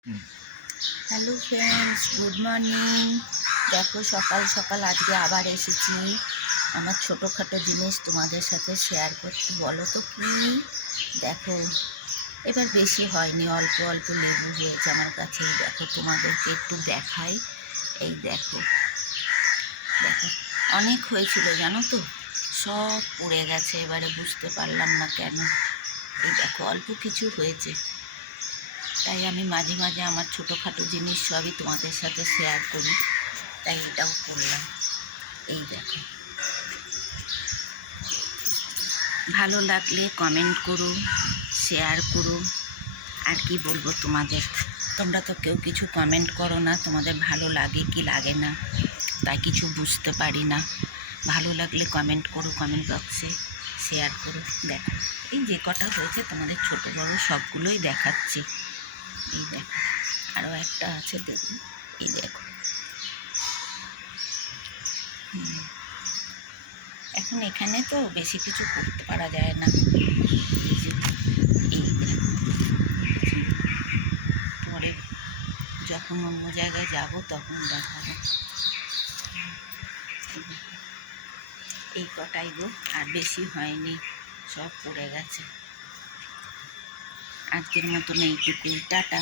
Hello friends, good morning. দেখো সকাল সকাল আজকে আবার এসেছি আমার ছোটোখাটো জিনিস তোমাদের সাথে শেয়ার করতে। বলো তো কি? দেখো, এবার বেশি হয়নি, অল্প অল্প লেবু হয়েছে আমার কাছে। দেখো তোমাদেরকে একটু দেখাই। এই দেখো, দেখো অনেক হয়েছিল জানো তো, সব পড়ে গেছে। এবারে বুঝতে পারলাম না কেন। এই দেখো অল্প কিছু হয়েছে, তাই আমি মাঝে মাঝে আমার ছোটোখাটো জিনিস সবই তোমাদের সাথে শেয়ার করি, তাই এটাও করলাম। এই দেখো, ভালো লাগলে কমেন্ট করো, শেয়ার করো। আর কি বলবো তোমাদের, তোমরা তো কেউ কিছু কমেন্ট করো না, তোমাদের ভালো লাগে কি লাগে না তাই কিছু বুঝতে পারি না। ভালো লাগলে কমেন্ট করো, কমেন্ট বক্সে শেয়ার করো। দেখো এই যে কটা হয়েছে তোমাদের ছোট বড় সবগুলোই দেখাচ্ছি। এই দেখো আরও একটা আছে, দেখুন। এই দেখো, এখন এখানে তো বেশি কিছু করতে পারা যায় না। এই দেখো, পরে যখন অন্য জায়গায় যাব তখন দেখাবো। এই কটাই গো, আর বেশি হয়নি, সব পড়ে গেছে। আজকের মতন এইটুকুই, টাটা।